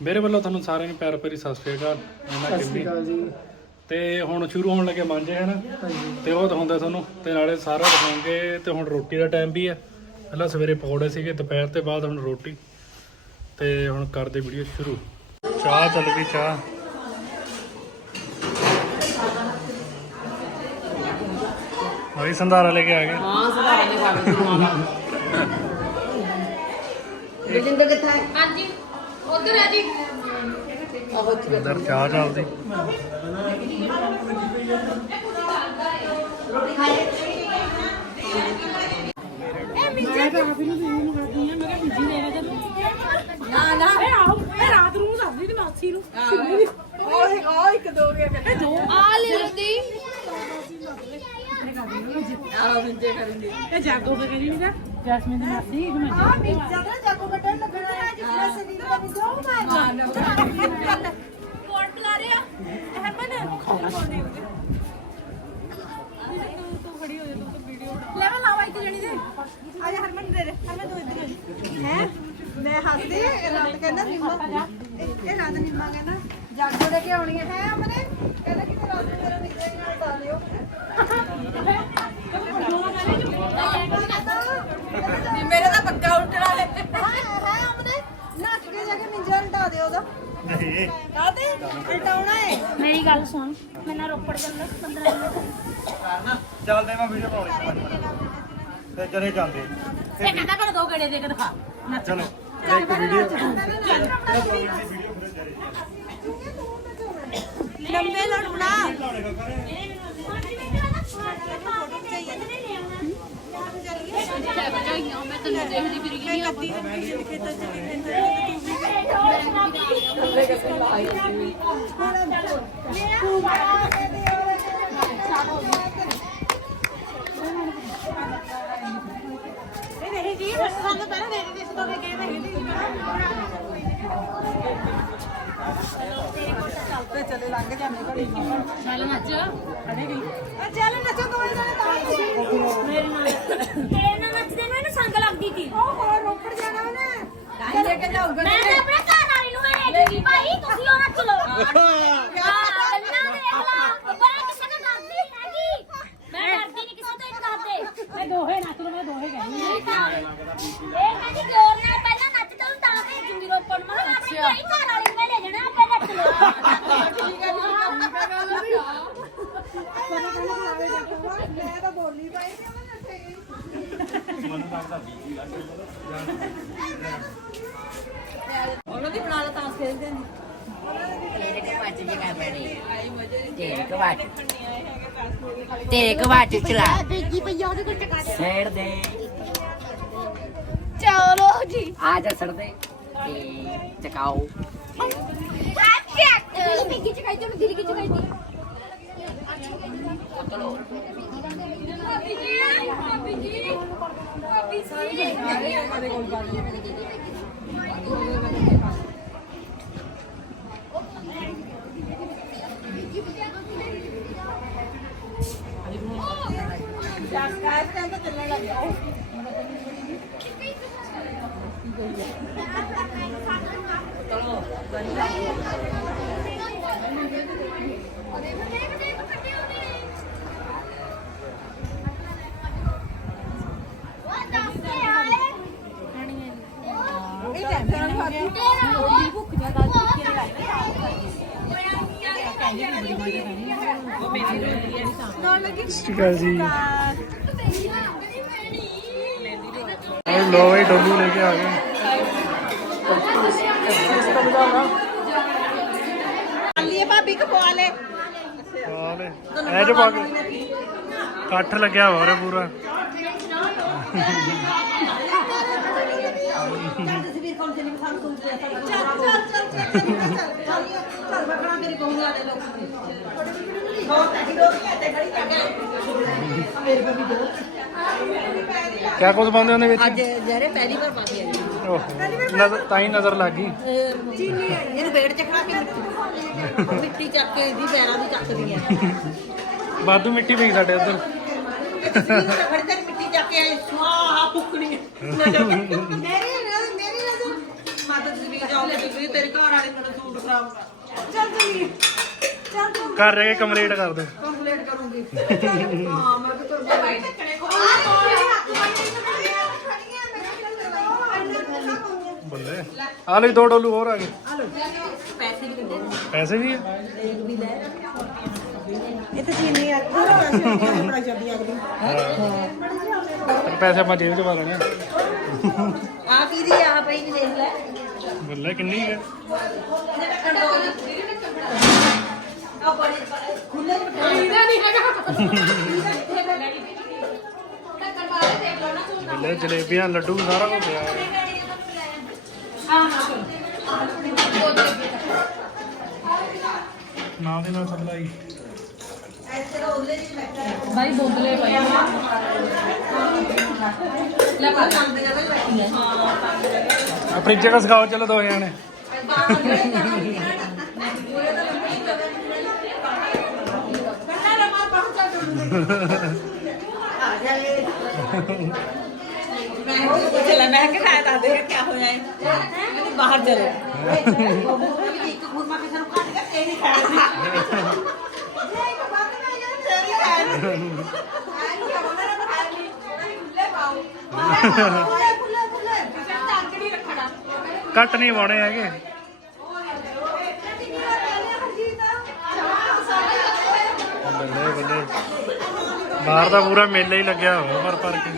ਮੇਰੇ ਵੱਲੋਂ ਤੁਹਾਨੂੰ ਸਾਰਿਆਂ ਨੂੰ ਪਿਆਰ ਭਰੀ ਸਤਿ ਸ਼੍ਰੀ ਅਕਾਲ। ਸਤਿ ਸ਼੍ਰੀ ਅਕਾਲ ਜੀ। ਤੇ ਹੁਣ ਸ਼ੁਰੂ ਹੋਣ ਲੱਗੇ ਮਾਂਜੇ ਹਨ ਹਾਂਜੀ। ਤੇ ਉਹ ਦਿਖਾਉਂਦੇ ਤੁਹਾਨੂੰ ਤੇ ਨਾਲੇ ਸਾਰਾ ਦਿਖਾਉਂਗੇ ਤੇ ਹੁਣ ਰੋਟੀ ਦਾ ਟਾਈਮ ਵੀ ਹੈ ਪਹਿਲਾਂ ਸਵੇਰੇ ਪਕੌੜੇ ਸੀਗੇ ਦੁਪਹਿਰ ਤੇ ਬਾਅਦ ਹੁਣ ਰੋਟੀ। ਤੇ ਹੁਣ ਕਰਦੇ ਵੀਡੀਓ ਸ਼ੁਰੂ। ਚਾਹ ਚੱਲ ਗਈ ਚਾਹ। ਭਾਈ ਸੰਧਾਰਾ ਲੈ ਕੇ ਆ ਗਏ। ਹਾਂ ਸੁਧਾਰੇ ਦੇ ਬਾਬੇ ਦੀ ਮਾਂ ਬਲਜਿੰਦਰ ਕਿੱਥੇ ਹੈ? ਹਾਂਜੀ। ਉਧਰ ਹੈ ਜੀ। ਆਹੋ ਅੰਦਰ ਚਾਹ ਚੱਲਦੀ। ਨਾ ਨਾ ਇਹ ਰਾਤ ਨੂੰ ਦੱਸਦੀ ਤੇ ਮਾਸੀ ਨੂੰ ਉਹ ਉਹ ਇੱਕ ਦੋ ਗਿਆ ਆ ਲੈ ਲਦੀ ਆਹ ਵਿੰਜੇ ਕਰਿੰਦੇ ਇਹ ਜਾਗੋ ਕਰੀ ਨਹੀਂ ਜੈਸਮੀਨ ਦੀ ਮਾਸੀ ਇੱਕ ਮਿੰਟ। ਹਾਂ ਨਾ ਕੋਟ ਬੁਲਾ ਰਿਹਾ। ਹਰਮਨ ਤੂੰ ਖੜੀ ਹੋ ਜਾ ਤੂੰ ਵੀਡੀਓ ਲੈ ਮੈਂ ਲਾਵਾ ਇੱਕ ਜਣੀ ਦੇ। ਆ ਜਾ ਹਰਮਨ ਦੇ ਦੇ। ਹਰਮਨ ਤੂੰ ਇੱਧਰ ਹੈ? ਮੈਂ ਹੱਸਦੀ ਇਹ ਰਾਤ ਕਹਿੰਦਾ ਨਿੰਮਾ। ਇਹ ਇਹ ਰਾਤ ਨਿੰਮਾ ਕਹਿੰਦਾ ਜਾਗੋ ਲੈ ਕੇ ਆਉਣੀ ਹੈ। ਹੈ ਅਮਨੇ ਕਹਿੰਦਾ ਕਿ ਰਾਤ ਨੂੰ ਮੇਰਾ ਨਿੱਜੇ ਨਾਲ ਪਾ ਲਿਓ ਮੇਰੇ ਤਾਂ ਪੱਕਾ ਉੱਠਣਾ ਹੈ ਹਾਂ ਹੈ ਅਮਨੇ ਨੱਚ ਕੇ ਜਾ ਕੇ ਨਿੱਜਾ ਲਟਾ ਦਿਓ ਉਹਦਾ ਕਾਹਦੇ ਲਟਾਉਣਾ ਹੈ ਮੇਰੀ ਗੱਲ ਸੁਣ ਮੈਂ ਨਾ ਰੋਪੜ ਚੱਲ 15 ਮਿੰਟ ਚੱਲਦੇ ਮੈਂ ਵੀਡੀਓ ਬਣਾਉਣੀ ਤੇ ਚਲੇ ਜਾਂਦੇ। ਇਹ ਕਹਿੰਦਾ ਪਰ ਦੋ ਗੇੜੇ ਦੇ ਕੇ ਦਿਖਾ। ਚਲੋ ਇੱਕ ਵੀਡੀਓ ਲੰਬੇ ਲੜ ਬਣਾ। ਇਹ ਨਹੀਂ ਜੀ ਸਾਨੂੰ ਪਹਿਲਾਂ ਦੇ ਦੇ ਇਸ ਮੇਰੇ ਨਾਲ ਤੇਰੇ ਨੱਚਦੇ ਨੂੰ ਇਹਨੂੰ ਸੰਗ ਲੱਗਦੀ ਸੀ ਉਹ ਹੋਰ ਰੋਪੜ ਜਾਣਾ ਉਹਨੇ ਮੈਂ ਤਾਂ ਆਪਣੇ ਭਾਈ ਤੁਸੀਂ ਉਹ ਨੱਚ ਲਓ ਹਾਂ ਗੱਲਾਂ ਦੇਖ ਲਾ ਮੈਂ ਕਿਸੇ ਨੂੰ ਡਰਦੀ ਹੈਗੀ ਮੈਂ ਡਰਦੀ ਨਹੀਂ ਕਿਸੇ ਤੋਂ ਇੱਕ ਕਰਦੇ ਮੈਂ ਦੋਹੇ ਨੱਚ ਲਓ ਮੈਂ ਦੋਹੇ ਕਹਿੰਦੀ ਇਹ ਕਹਿੰਦੀ ਜੋਰ ਨਾਲ ਪਹਿਲਾਂ ਨੱਚ ਤੂੰ ਤਾਂ ਭੇਜੂਗੀ ਰੋਪੜ ਨੂੰ ਮੈਂ ਕਿਹਾ ਆਪਣੀ ਭਾਈ ਘਰ ਵਾਲੀ ਨੂੰ ਮੈਂ ਲੈ ਜਾਣਾ ਆਪੇ ਨੱਚ ਲਓ ਠੀਕ ਹੈ ਮੈਂ ਤਾਂ ਬੋਲੀ ਪਾਈ ਤੇ ਉਹਨੇ ਨੱਚੇ ਉਹਨਾਂ ਦੀ ਬਣਾ ਲਾ ਤਾਂ ਖੇਡਦੇ ਨੇ ਤੇਰੇ ਕਵਾਚ ਜੀ ਕਰ ਬਣੀ ਤੇਰੇ ਕਵਾਚ ਤੇਰੇ ਕਵਾਚ ਚਲਾ। ਬੀਜੀ ਪਈਆ ਉਹਦੇ ਕੋਲ ਟਕਾ ਸੇੜ ਦੇ। ਚਲੋ ਜੀ। ਆ ਜਾ ਸੜ ਦੇ। ਤੇ ਚਕਾਓ। ਬੀਜੀ ਚਕਾਈ ਤੇ ਦਿਲ ਕੀ ਚਕਾਈ ਦੀ ਇਹ ਟੈਨਸ਼ਨ ਵਾਲੀ ਖਾਦੀ ਭੁੱਖ ਜਾ। ਗੱਲ ਨਾਲ ਲੱਗੀ ਸਟਿਕਰ ਜੀ ਉਹ ਲੋ ਵੀ ਡੋਲੂ ਲੈ ਕੇ ਆ ਗਏ ਆਲੀਏ ਭਾਬੀ ਕਪਵਾ ਲੈ ਹਾਲੇ ਐ ਜੋ ਪਾ ਕੇ ਕੱਠ ਲੱਗਿਆ ਹੋਰੇ ਪੂਰਾ ਤਸਵੀਰ ਕੌਣ ਚਲੀ ਸਾਨੂੰ ਤੂੰ ਚੱਲ ਚੱਲ ਚੱਲ ਚੱਲ ਚੱਲ ਚੱਲ ਬਖਣਾ ਮੇਰੀ ਬਹੂ ਵਾਲੇ ਲੋਕ ਬਹੁਤ ਹੈ ਤੇ ਖੜੀ ਜਾ ਕੇ ਮੇਰੇ ਕੋਲ ਵੀ ਦੋ ਕਿਆ ਕੁਝ ਪਾਉਂਦੇ ਉਹਦੇ ਵਿੱਚ? ਅੱਜ ਜਿਹੜੇ ਪਹਿਲੀ ਵਾਰ ਪਾ ਕੇ ਆਈ ਓਹੋ, ਨਜ਼ਰ ਤਾਂ ਹੀ ਨਜ਼ਰ ਲੱਗ ਗਈ। ਚੀਨੀ ਇਹਨੂੰ ਵੇੜ ਚ ਖੜਾ ਕੇ ਮਿੱਟੀ। ਮਿੱਟੀ ਚੱਕ ਕੇ ਇਹਦੀ ਪੈਰਾਂ ਦੀ ਚੱਕਦੀ ਆ ਵਾਧੂ ਮਿੱਟੀ ਪਈ ਸਾਡੇ ਉੱਧਰ। ਤਸਵੀਰ ਤਾਂ ਖੜੀ ਤੇ ਮਿੱਟੀ ਚੱਕ ਕੇ ਆਏ ਸਵਾਹ ਫੁੱਕਣੀ। ਮੇਰੀ ਮੇਰੀ ਨਜ਼ਰ ਮੇਰੀ ਨਜ਼ਰ। ਮਾਤਾ ਤਸਵੀਰ ਜਾਓਗੇ ਤਸਵੀਰ ਤੇਰੇ ਘਰ ਵਾਲੇ ਖਰਾਬ ਕਰ। ਚੱਲ ਚਲੀ ਚੱਲ ਤੂੰ ਕਰ ਰਹੇ ਕੰਪਲੀਟ ਕਰ ਦੋ। ਕੰਪਲੀਟ ਕਰੂੰਗੀ। ਹਾਂ ਮੈਂ ਵੀ ਤੁਰ ਬਾਈ ਟੱਕਣੇ ਕੋ ਆ ਬੱਲੇ ਆ ਲਈ ਦੋ ਡੋਲੂ ਹੋਰ ਆ ਗਏ। ਪੈਸੇ ਵੀ ਦਿੰਦੇ ਪੈਸੇ ਵੀ ਆ? ਇਹ ਤਾਂ ਚੀਨੀ ਆ। ਪੂਰਾ ਪੈਸੇ ਵੀ ਬੜਾ ਜਲਦੀ ਪੈਸੇ ਆਪਾਂ ਜੇਬ ਚ ਪਾ ਲੈਣੇ ਆ। ਆ ਕੀ ਦੀ ਆ? ਪਈ ਨਹੀਂ ਦੇਖ ਲੈ। ਬੱਲੇ ਕਿੰਨੀ ਹੈ ਆ ਬੜੇ ਖੁੱਲੇ ਇਹਦਾ ਨਹੀਂ ਬੱਲੇ ਜਲੇਬੀਆਂ ਲੱਡੂ ਸਾਰਾ ਕੁਝ ਪਿਆ ਨਾ ਦੇ ਨਾਲ ਸਪਲਾਈ। ਭਾਈ ਬੋਤਲੇ ਪਈ ਲੈ ਪਾ ਕੰਮ ਦੇ ਨਾਲ ਬੈਠੀ ਹੈ ਆ ਫ੍ਰਿਜ ਕਾ ਸਗਾਓ ਚਲੋ ਦੋ ਜਾਣੇ? ਮੈਂ ਚਲਾ ਮੈਂ ਕਿ ਖਾਇਆ ਤਾਂ ਦੇ ਕੀ ਹੋਇਆ ਹੈ ਮੈਂ ਬਾਹਰ ਚਲੋ ਇੱਕ ਗੁਰਮਾ ਕਿਸੇ ਨੂੰ ਘੱਟ ਗਿਆ ਇਹ ਨਹੀਂ ਖਾਇਆ ਸੀ ਜੇ ਇੱਕ ਬੰਦ ਮੈਂ ਜਾਂ ਫੇਰ ਹੀ ਖਾਇਆ ਸੀ ਆਈ ਨਹੀਂ ਉਹਨਾਂ ਨੇ ਖਾਇਆ ਨਹੀਂ ਖੁੱਲੇ ਪਾਉ ਖੁੱਲੇ ਖੁੱਲੇ ਖੁੱਲੇ ਟੰਗ ਨਹੀਂ ਰੱਖਣਾ ਕੱਟ ਨਹੀਂ ਪਾਉਣੇ ਹੈਗੇ ਬੱਲੇ ਬੱਲੇ ਬਾਹਰ ਦਾ ਪੂਰਾ ਮੇਲਾ ਹੀ ਲੱਗਿਆ ਹੋਇਆ ਪਰ ਪਰ ਕੇ।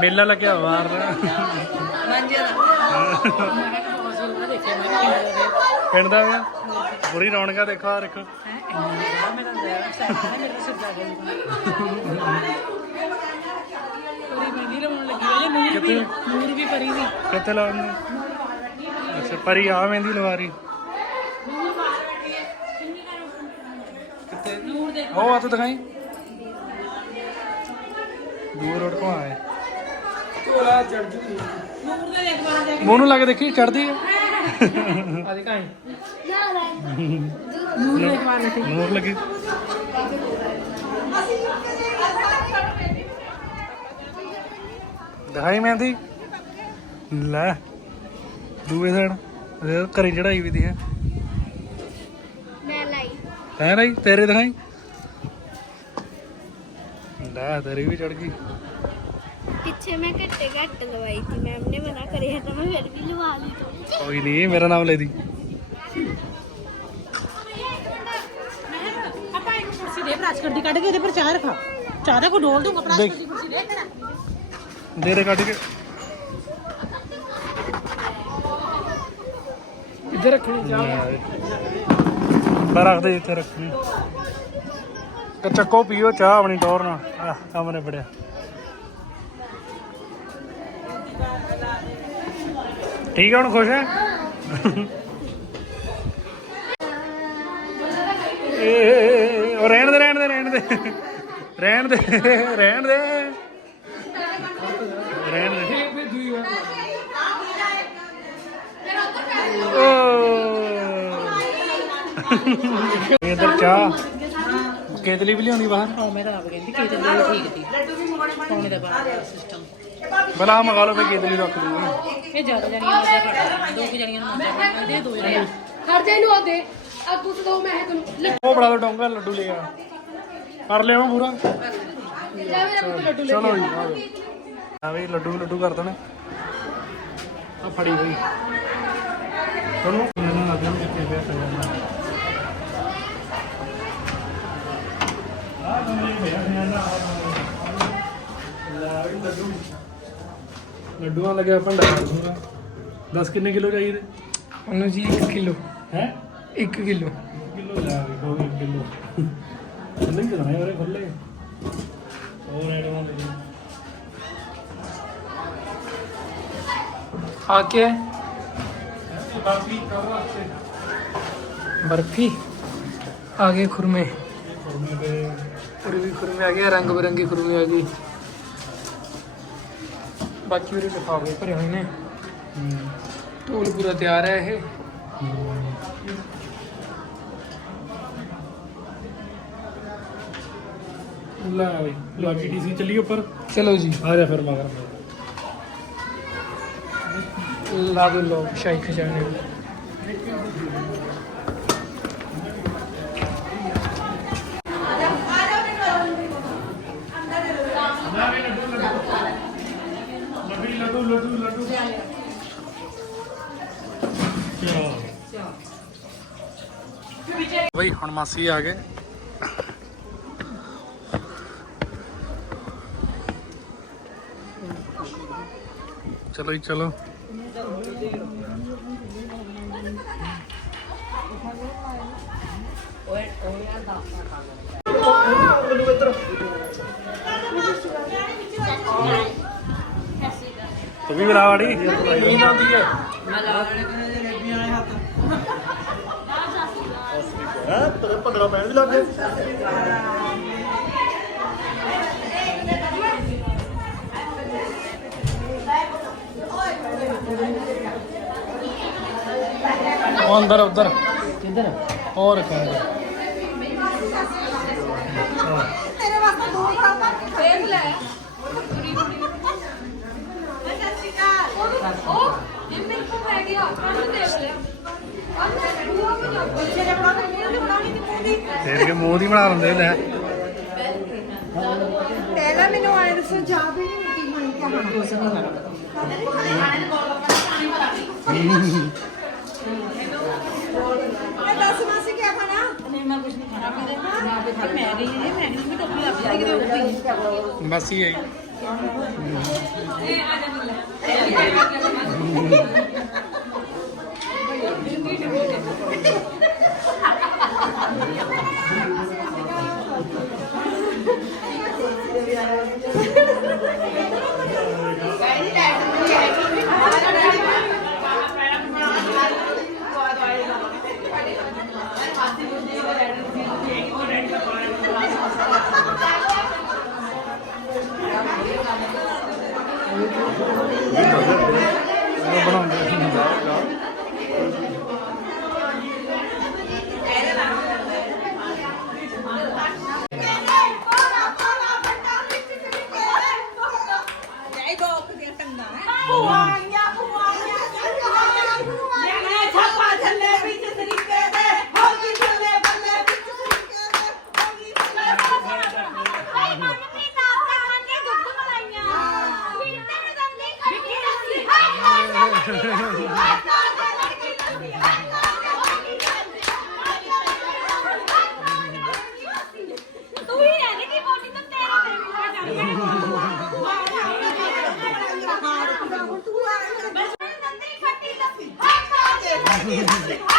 ਮੇਲਾ ਲੱਗਿਆ ਹੋਇਆ ਬਾਹਰ ਦਾ। ਪਿੰਡ ਦਾ ਵਿਆ ਪੂਰੀ ਰੌਣਕਾਂ ਦੇਖੋ ਆ ਦੇਖੋ। ਕਿੱਥੇ? ਨੂਰ ਵੀ ਪਰੀ ਸੀ। ਕਿੱਥੇ ਲਾਉਣੀ ਅੱਛਾ ਪਰੀ ਆ ਮਹਿੰਦੀ ਲਵਾ ਰਹੀ ਕਿੱਥੇ ਨੂਰ ਦੇ ਉਹ ਆ ਤੂੰ ਦਿਖਾਈ। ਦੂਰ ਰੋਡ ਕੋ ਆਏ ਨੂਰ ਦੇ ਦੇਖ ਬਾਹਰ ਜਾ ਮੂੰਹ ਨੂੰ ਲਾ ਕੇ ਦੇਖੀ ਚੜਦੀ ਹੈ ਨੂਰ ਦੇਖ ਬਾਹਰ ਜਾ ਨੂਰ ਲੱਗੀ। ਦਿਖਾਈ ਮਹਿੰਦੀ। ਲੈ ਦੂਏ ਸਾਈਡ ਘਰੀ ਚੜਾਈ ਵੀ ਦੀ ਹੈ। ਮੈਂ ਲਾਈ। ਹੈ ਨਹੀਂ ਤੇਰੇ ਦਿਖਾਈ? ਲੈ ਤੇਰੀ ਵੀ ਚੜ ਗਈ। ਪਿੱਛੇ ਮੈਂ ਘੱਟੇ ਘੱਟ ਲਵਾਈ ਸੀ ਮੈਮ ਨੇ ਮਨਾ ਕਰਿਆ ਤਾਂ ਮੈਂ ਫਿਰ ਵੀ ਲਵਾ ਲਈ। ਕੋਈ ਨਹੀਂ ਮੇਰਾ ਨਾਮ ਲੈ ਦੀ। ਆਪਾਂ ਇੱਕ ਕੁਰਸੀ ਦੇ ਬਰਾਚ ਕੱਢੀ ਕੱਢ ਕੇ ਇਹਦੇ ਪਰ ਚਾਹ ਰੱਖਾ। ਚਾਹ ਦਾ ਕੋ ਡੋਲ ਦੂੰਗਾ ਦੇਖ। ਕੱਢੀ ਕੁਰਸੀ ਦੇ ਕਰਾ ਦੇ ਦੇ ਕੱਢ ਕੇ। ਇੱਧਰ ਰੱਖਣੀ ਚਾਹ। ਪਰ ਰੱਖ ਦੇ ਇੱਥੇ ਰੱਖਣੀ। ਤੇ ਚੱਕੋ ਪੀਓ ਚਾਹ ਆਪਣੀ ਟੋਰ ਨਾਲ। ਆਹ ਸਾਹਮਣੇ ਪੜਿਆ ਠੀਕ ਹੈ ਹੁਣ ਖੁਸ਼ ਹੈ ਏ ਉਹ ਰਹਿਣ ਦੇ ਰਹਿਣ ਦੇ ਰਹਿਣ ਦੇ। ਰਹਿਣ ਦੇ ਰਹਿਣ ਦੇ। ਰਹਿਣ ਦੇ। ਇਧਰ ਚਾਹ। ਕੇਤਲੀ ਵੀ ਲਿਆਉਣੀ ਬਾਹਰ? ਮੈਂ ਤਾਂ ਆਪ ਕਹਿੰਦੀ ਕਿ ਤੇ ਠੀਕ ਦੀ ਸੋਨੇ ਦਾ ਬਾਹਰ ਸਿਸਟਮ ਬਲਾ ਮਗਾ ਲਓ ਫੇ ਕੇਤਲੀ ਰੱਖ ਲੂੰਗੀ ਇਹ ਜ਼ਿਆਦਾ ਜਣੀਆਂ ਨੂੰ ਮਜ਼ਾ ਦੋ ਕੁ ਜਣੀਆਂ ਨੂੰ ਮਜ਼ਾ ਕਰਦਾ ਇਹਦੇ ਦੋ ਜਣੀਆਂ। ਖਰਚੇ ਨੂੰ ਆ ਦੇ ਆ ਤੂੰ ਦੋ ਮੈਂ ਤੈਨੂੰ ਲੈ ਉਹ ਬੜਾ ਡੋਂਗਾ ਲੱਡੂ ਲੈ ਆ। ਕਰ ਲਿਆ ਪੂਰਾ? ਜਾ ਮੇਰਾ ਪੁੱਤ ਲੱਡੂ ਲੈ ਚਲੋ ਜੀ ਆ ਜਾਓ। ਆ ਵੀ ਲੱਡੂ ਲੱਡੂ ਕਰ ਦੇਣੇ। ਆ ਫੜੀ ਹੋਈ। ਤੁਹਾਨੂੰ ਮੈਨੂੰ ਲੱਗਦਾ ਵੀ ਕਿੱਥੇ ਪਿਆ ਪਿਆ ਆ ਤੁਹਾਨੂੰ ਪਿਆ ਪਿਆ ਨਾ ਲਾ ਵੀ ਲੱਡੂ ਲੱਡੂਆਂ ਲੱਗਿਆ ਭੰਡਾਰ ਪੂਰਾ 10 ਕਿੰਨੇ ਕਿਲੋ ਚਾਹੀਦੇ? ਉਹਨੂੰ ਜੀ 1 ਕਿਲੋ। ਹੈ? 1 ਕਿਲੋ। ਕਿਲੋ ਲਾ ਵੀ ਦੋ ਕਿਲੋ। ਖੁੱਲੇ ਹੀ ਕਰਾਏ ਉਹਰੇ ਖੁੱਲੇ ਹੋਰ ਐਡਵਾਂ ਦੇ। ਆ ਕੇ? ਵਾਸਤੇ। ਬਰਫੀ? ਆ ਗਏ ਖੁਰਮੇ। ਫਰਮੇ ਦੇ ਉਰੇ ਵੀ ਖੁਰਮੇ ਆ ਗਏ ਰੰਗ ਬਰੰਗੇ ਖੁਰਮੇ ਆ ਗਏ। ਬਾਕੀ ਉਰੇ ਲਿਫਾਫੇ ਭਰੇ ਹੋਏ ਨੇ ਢੋਲ ਪੂਰਾ ਤਿਆਰ ਹੈ ਇਹ ਲਾ ਬਈ ਲਾ ਡੀਸੀ ਚੱਲੀ ਉੱਪਰ ਚਲੋ ਜੀ ਆ ਜਾ ਫਿਰ ਮਗਰ ਲਾ ਦੋ ਲੋਕ ਸ਼ਾਹੀ ਖਜ਼ਾਨੇ ਬਈ ਹੁਣ ਮਾਸੀ ਆ ਗਏ ਚਲੋ ਜੀ ਚਲੋ ਤੂੰ ਵੀ ਬਰਾਵੜੀ ਨੀਂਦ ਆਉਂਦੀ ਹੈ ਹੈ ਭੰਗੜਾ ਪੈਣ ਵੀ ਲੱਗ ਗਿਆ। ਉਹ ਅੰਦਰ ਉਧਰ। ਕਿੱਧਰ? ਹੋਰ ਰੱਖਾਂਗੇ ਤੇਰੇ ਵਾਸਤੇ ਦੋ ਬਰਾਬਰ ਦੇਖ ਲੈ। ਫੇਰ ਕੇ ਮੂੰਹ ਦੀ ਬਣਾ ਲੈਂਦੇ ਲੈ ਪਹਿਲਾਂ ਮੈਨੂੰ ਆਏ ਦੱਸੋ ਜਾ ਵੀ ਨਹੀਂ ਰੋਟੀ ਖਾਣੀ ਕਿਆ ਖਾਣਾ? ਕੁਛ ਨਹੀਂ ਖਾਣਾ। ਇਹ ਦੱਸ ਮਾਸੀ ਕਿਆ ਖਾਣਾ? ਮਾਸੀ ਆਈ। ਉਹ すいません。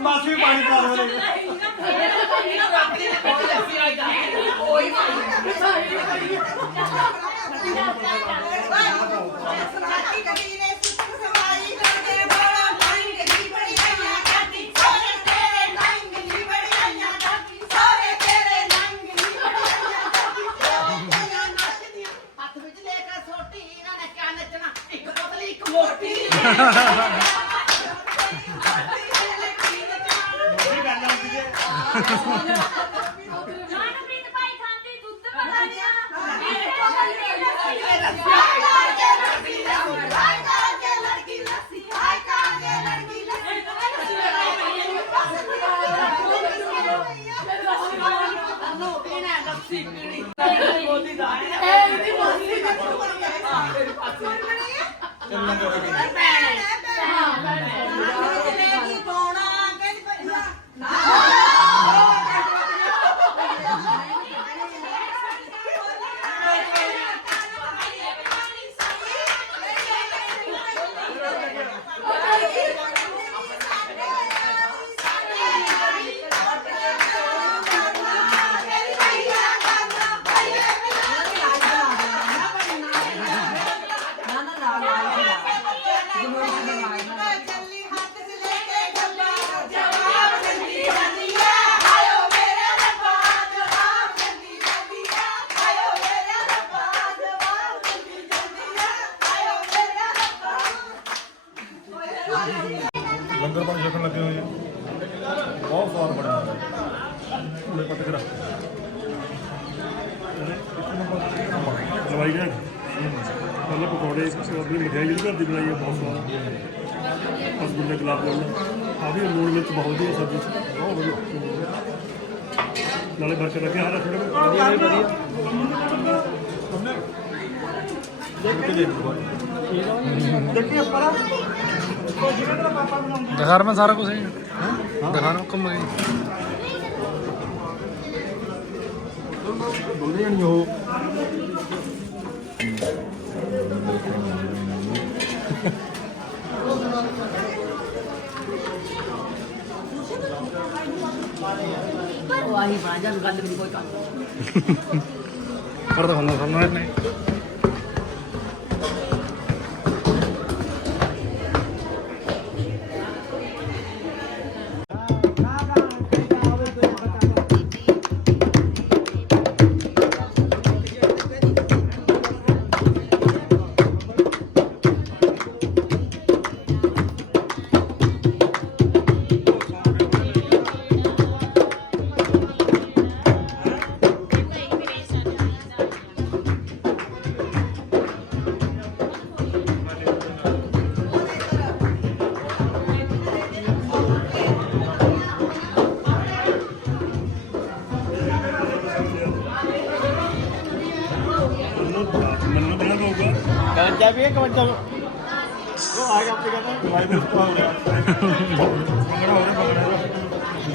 ਮਾਸੀ ਪਾਣੀ ਪਾ ਦੇ ਹੱਥ ਵਿੱਚ ਲੈ ਕੇ ਸੋਟੀ ਇਹਨਾਂ ਨੇ ਕਿਆ ਨੱਚਣਾ ਇੱਕ ਪਤਲੀ ਇੱਕ ਮੋਟੀ ਮਨਪ੍ਰੀਤ ਲੰਗਰ ਪਾਣੀ ਛਕਣ ਲੱਗੇ ਹੋਏ ਆ ਬਹੁਤ ਸਵਾਦ ਬਣਿਆ ਹੋਇਆ ਉਹਨੇ ਪੱਟ ਕਰਾ ਲਵਾਈ ਗਏ। ਪਹਿਲੇ ਪਕੌੜੇ ਆਪਣੀ ਮਠਿਆਈ ਜਿਹੜੀ ਘਰ ਦੀ ਬਣਾਈ ਹੈ ਬਹੁਤ ਸਵਾਦ। ਰਸਗੁੱਲੇ ਗੁਲਾਬ ਜਾਮੁਨ। ਆ ਵੀ ਲੂਣ ਮਿਰਚ ਬਹੁਤ ਵਧੀਆ ਸਬਜ਼ੀ 'ਚ, ਬਹੁਤ ਵਧੀਆ। ਨਾਲੇ ਬਰਕਤ ਲੱਗੇ ਹਾਰਾ ਥੋੜੇ ਵਧੀਆ ਵਧੀਆ ਦਿਖਾ ਮੈਂ ਸਾਰਾ ਕੁਝ ਦਿਖਾ ਰਹਾ ਕੰਮ ਗਈ। ਦੋਨੇ ਜਣੀ ਉਹ। ਆਹੀ ਗੱਲ ਵੀ ਕੋਈ ਕੰਮ ਪਰ ਤਾਂ ਹੁੰਦਾ ਸਾਨੂੰ ਇਹਨੇ। ਕਵੰਜਾ ਉਹ ਆ ਗਿਆ ਆਪਣੇ ਕਹਿੰਦਾ। ਵਾਈ ਬੁੱਸ ਹੋ ਗਿਆ। ਬਗੜਾ ਹੋ ਰਿਹਾ ਬਗੜਾ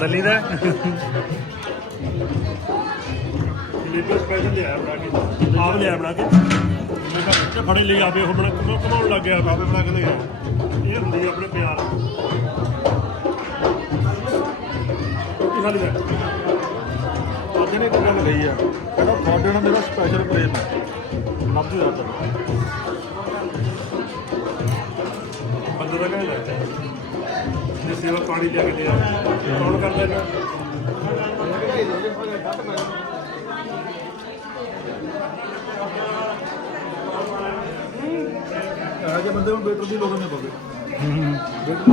ਦਲੀ ਦਾ ਲੀਟਰ ਸਪੈਸ਼ਲ ਲਿਆ ਬਣਾ ਕੇ। ਆਪ ਲਿਆ ਬਣਾ ਕੇ। ਮੈਂ ਕਿਹਾ ਬੱਚੇ ਫੜੇ ਲਈ ਆਵੇ ਉਹ ਬਣਾ ਕਮਾ ਕਮਾਉਣ ਲੱਗ ਗਿਆ ਬਾਬੇ ਬਣਾ ਕੇ ਲਿਆ ਇਹ ਹੁੰਦੀ ਆਪਣੇ ਪਿਆਰ। ਰੋਟੀ ਖਾ ਲਈ ਅੱਜ ਨੇ ਇੱਕ ਗੱਲ ਕਹੀ ਆ। ਕਹਿੰਦਾ ਤੁਹਾਡੇ ਨਾਲ ਮੇਰਾ ਸਪੈਸ਼ਲ ਪ੍ਰੇਮ ਹੈ। ਨਬਜੂ ਜਾਂਦਾ ਬੰਦੇ ਦਾ ਕਹਿੰਦਾ ਜੇ ਸੇਵਾ ਪਾਣੀ ਲਿਆ ਕੇ ਲਿਆ ਕੌਣ ਕਰਦਾ ਇਹਨਾਂ ਇਹੋ ਜਿਹੇ ਬੰਦੇ ਨੂੰ ਵੇਟਰ ਦੀ ਲੋੜ ਨਹੀਂ ਪਵੇ ਵੇਟਰ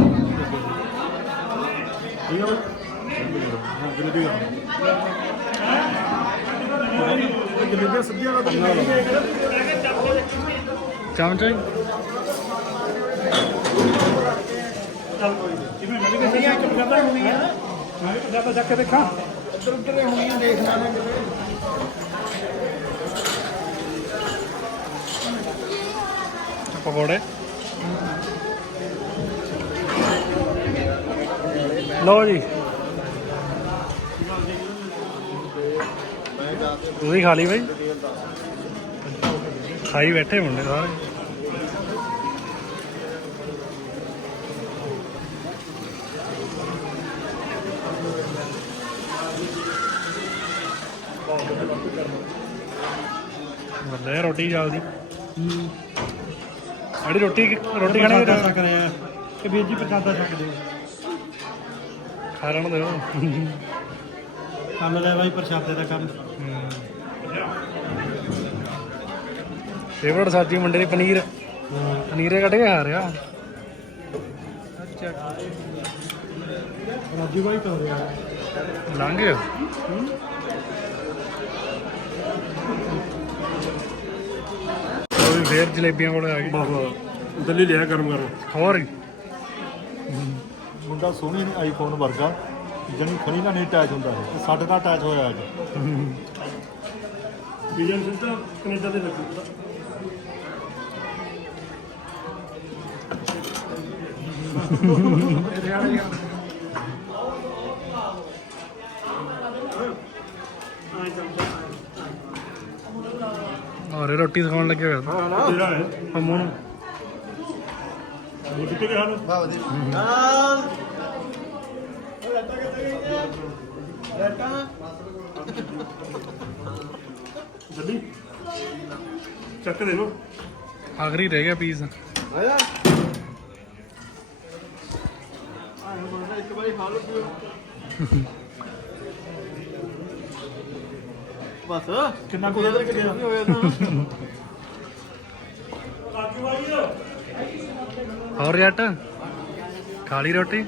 ਠੀਕ ਹੈ ਹਾਂ ਜਲੇਬੀ ਖਾਣਾ ਜਲੇਬੀ ਸੱਜੀਆਂ ਦਾ ਤਾਂ ਚਮਚਾ ਹੀ ਚੱਲ ਕੋਈ ਨਹੀਂ ਜਿਵੇਂ ਮੈਂ ਵੀ ਕਿਸੇ ਇੱਕ ਪਸੰਦਾ ਹੋਣੀ ਆ। ਮੈਂ ਵੀ ਪਸੰਦਾ ਚੱਕ ਕੇ ਦੇਖਾਂ। ਉੱਤਰ ਉੱਤਰ ਹੋਣੀਆਂ ਦੇਖ ਲੈਣਾ ਕਿਤੇ। ਪਕੌੜੇ। ਲਓ ਜੀ। ਤੁਸੀਂ ਖਾ ਲਈ ਬਾਈ? ਖਾਈ ਬੈਠੇ ਮੁੰਡੇ ਸਾਰੇ। ਬੱਲੇ ਰੋਟੀ ਜਲਦੀ ਅੜੀ ਰੋਟੀ ਰੋਟੀ ਖਾਣੀ ਪਸੰਦਾ ਛਕ ਰਿਹਾ ਕਿ ਵੀਰ ਜੀ ਪਸੰਦਾ ਛਕ ਦਿਓ। ਖਾ ਲੈਣ ਦਿਓ। ਕੰਮ ਲੈ ਬਾਈ ਪ੍ਰਸ਼ਾਦੇ ਦਾ ਕੰਮ। ਫੇਵਰਟ ਸਬਜ਼ੀ ਮੁੰਡੇ ਦੀ ਪਨੀਰ। ਪਨੀਰੇ ਕੱਢ ਕੇ ਖਾ ਰਿਹਾ। ਅੱਛਾ। ਰਾਜੂ ਬਾਈ ਕਰ ਰਿਹਾ ਲੰਘ ਗਿਆ ਉਹ ਵੀ ਫੇਰ ਜਲੇਬੀਆਂ ਕੋਲ ਆ ਗਈ। ਬਹੁਤ ਦਿੱਲੀ ਲਿਆ ਗਰਮ ਗਰਮ। ਹੋਰ ਮੁੰਡਾ ਸੋਹਣੀ ਨਹੀਂ ਆਈਫੋਨ ਵਰਗਾ ਜਣੀ ਖਣੀ ਨਾਲ ਨਹੀਂ ਅਟੈਚ ਹੁੰਦਾ ਹੈ ਤੇ ਸਾਡੇ ਨਾਲ ਅਟੈਚ ਹੋਇਆ ਅੱਜ। ਵੀਜ਼ਨ ਸਿੱਧਾ ਕੈਨੇਡਾ ਦੇ ਲੱਗੂ। ਔਰ ਇਹ ਰੋਟੀ ਸਿਖਾਉਣ ਲੱਗੇ ਤੇਰਾ ਹੈ। ਨੂੰ ਉਹ ਕਿੱਥੇ ਗਿਆ ਹਾਲ ਜੱਦੀ ਚੱਕ ਦੇ ਲੋ ਆਖਰੀ ਰਹਿ ਗਿਆ ਪੀਸ ਬਸ। ਕਿੰਨਾ ਕੁ ਦੇ ਗਿਆ ਹੋਇਆ ਹੋਰ ਜੱਟ ਖਾ ਲਈ ਰੋਟੀ?